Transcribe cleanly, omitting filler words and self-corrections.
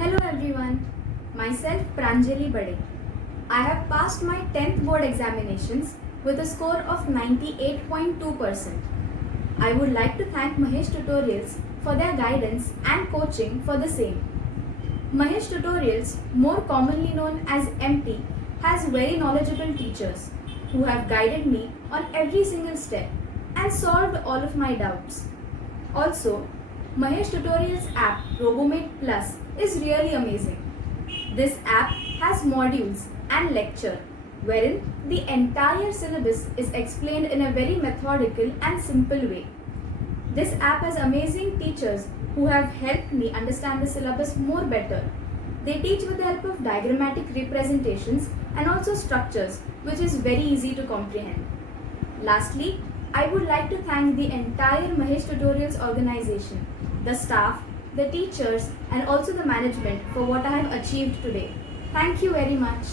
Hello everyone, myself Pranjali Bade. I have passed my 10th board examinations with a score of 98.2%. I would like to thank Mahesh Tutorials for their guidance and coaching for the same. Mahesh Tutorials, more commonly known as MT, has very knowledgeable teachers who have guided me on every single step and solved all of my doubts. Also, Mahesh Tutorials app Robomate Plus is really amazing. This app has modules and lecture wherein the entire syllabus is explained in a very methodical and simple way. This app has amazing teachers who have helped me understand the syllabus more better. They teach with the help of diagrammatic representations and also structures, which is very easy to comprehend. Lastly, I would like to thank the entire Mahesh Tutorials organization, the staff, the teachers and also the management for what I have achieved today. Thank you very much.